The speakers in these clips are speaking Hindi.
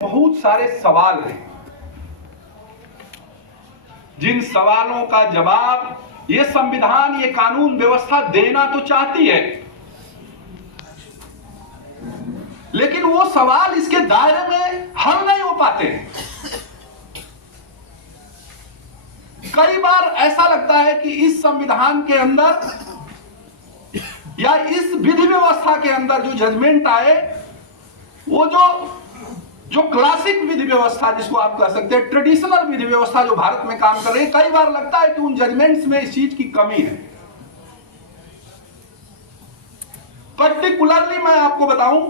बहुत सारे सवाल हैं जिन सवालों का जवाब ये संविधान, ये कानून व्यवस्था देना तो चाहती है, लेकिन वो सवाल इसके दायरे में हल नहीं हो पाते। कई बार ऐसा लगता है कि इस संविधान के अंदर या इस विधि व्यवस्था के अंदर जो जजमेंट आए, वो जो क्लासिक विधि व्यवस्था जिसको आप कह सकते हैं, ट्रेडिशनल विधि व्यवस्था जो भारत में काम कर रही है, कई बार लगता है कि उन जजमेंट्स में इस चीज की कमी है। पर्टिकुलरली मैं आपको बताऊं,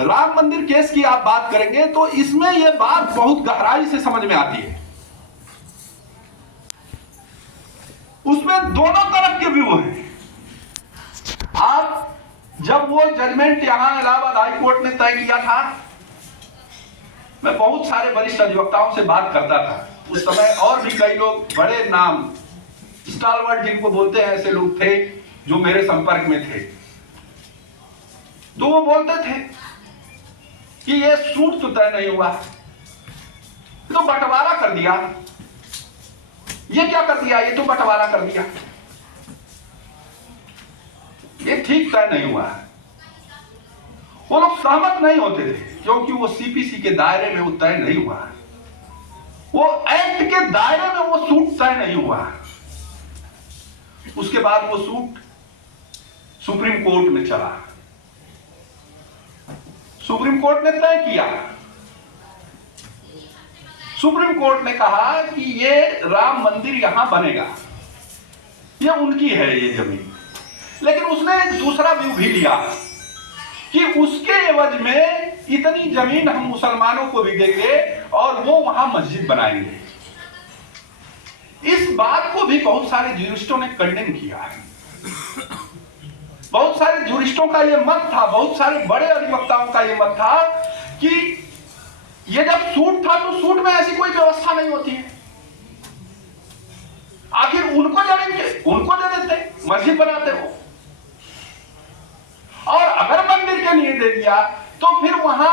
राम मंदिर केस की आप बात करेंगे तो इसमें यह बात बहुत गहराई से समझ में आती है। उसमें दोनों तरफ के व्यू हैं। आप जब वो जजमेंट यहां इलाहाबाद हाई कोर्ट ने तय किया था, मैं बहुत सारे वरिष्ठ अधिवक्ताओं से बात करता था उस समय, और भी कई लोग बड़े नाम स्टालवर्ड जिनको बोलते हैं ऐसे लोग थे जो मेरे संपर्क में थे। तो वो बोलते थे कि ये सूट तो तय नहीं हुआ, तो बंटवारा कर दिया। ये क्या कर दिया? ये तो बंटवारा कर दिया, ये ठीक तय नहीं हुआ। वो लोग सहमत नहीं होते थे क्योंकि वो सीपीसी के दायरे में वो तय नहीं हुआ, वो एक्ट के दायरे में वो सूट तय नहीं हुआ। उसके बाद वो सूट सुप्रीम कोर्ट में चला, सुप्रीम कोर्ट ने तय किया। सुप्रीम कोर्ट ने कहा कि ये राम मंदिर यहां बनेगा, ये उनकी है ये जमीन। लेकिन उसने एक दूसरा व्यू भी लिया कि उसके एवज में इतनी जमीन हम मुसलमानों को भी देंगे और वो वहां मस्जिद बनाएंगे। इस बात को भी बहुत सारे ज्यूरिस्टों ने कंडेम किया। बहुत सारे ज्यूरिस्टों का यह मत था, बहुत सारे बड़े अधिवक्ताओं का यह मत था कि ये जब सूट था तो सूट में ऐसी कोई व्यवस्था नहीं होती है। आखिर उनको उनको दे देते, मस्जिद बनाते हो। और अगर मंदिर के लिए दे दिया तो फिर वहां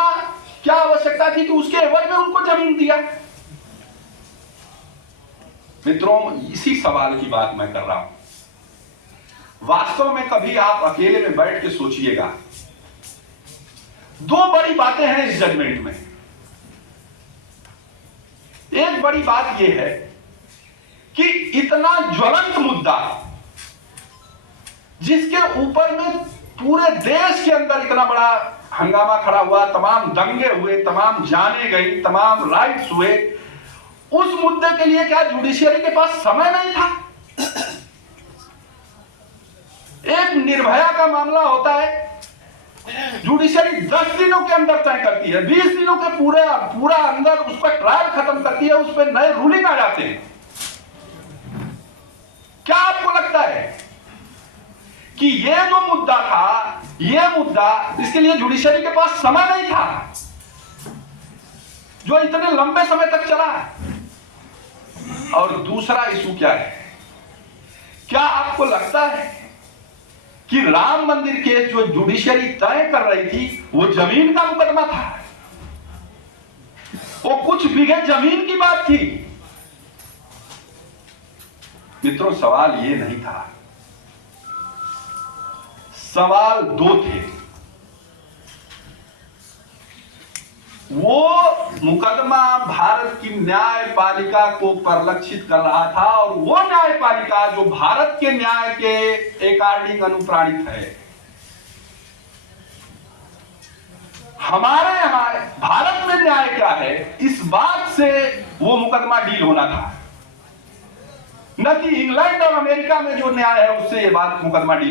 क्या आवश्यकता थी कि उसके एवज में उनको जमीन दिया? मित्रों, इसी सवाल की बात मैं कर रहा हूं। वास्तव में कभी आप अकेले में बैठ के सोचिएगा। दो बड़ी बातें हैं इस जजमेंट में। एक बड़ी बात यह है कि इतना ज्वलंत मुद्दा जिसके ऊपर में पूरे देश के अंदर इतना बड़ा हंगामा खड़ा हुआ, तमाम दंगे हुए, तमाम जाने गई, तमाम राइट्स हुए, उस मुद्दे के लिए क्या जुडिशियरी के पास समय नहीं था? एक निर्भया का मामला होता है, जुडिशियरी 10 दिनों के अंदर तय करती है, 20 दिनों के पूरा अंदर उस पर ट्रायल खत्म करती है, उस पर नए रूलिंग आ जाते हैं। क्या आपको लगता है कि ये जो मुद्दा था, ये मुद्दा, इसके लिए जुडिशरी के पास समय नहीं था जो इतने लंबे समय तक चला? और दूसरा इशू क्या है? क्या आपको लगता है कि राम मंदिर केस जो जुडिशरी तय कर रही थी वो जमीन का मुकदमा था? वो कुछ बीघे जमीन की बात थी? मित्रों, सवाल ये नहीं था। सवाल दो थे। वो मुकदमा भारत की न्यायपालिका को परिलक्षित कर रहा था, और वो न्यायपालिका जो भारत के न्याय के अकॉर्डिंग अनुप्राणित है। हमारे यहां भारत में न्याय क्या है, इस बात से वो मुकदमा डील होना था, न कि इंग्लैंड और अमेरिका में जो न्याय है उससे ये बात मुकदमा डील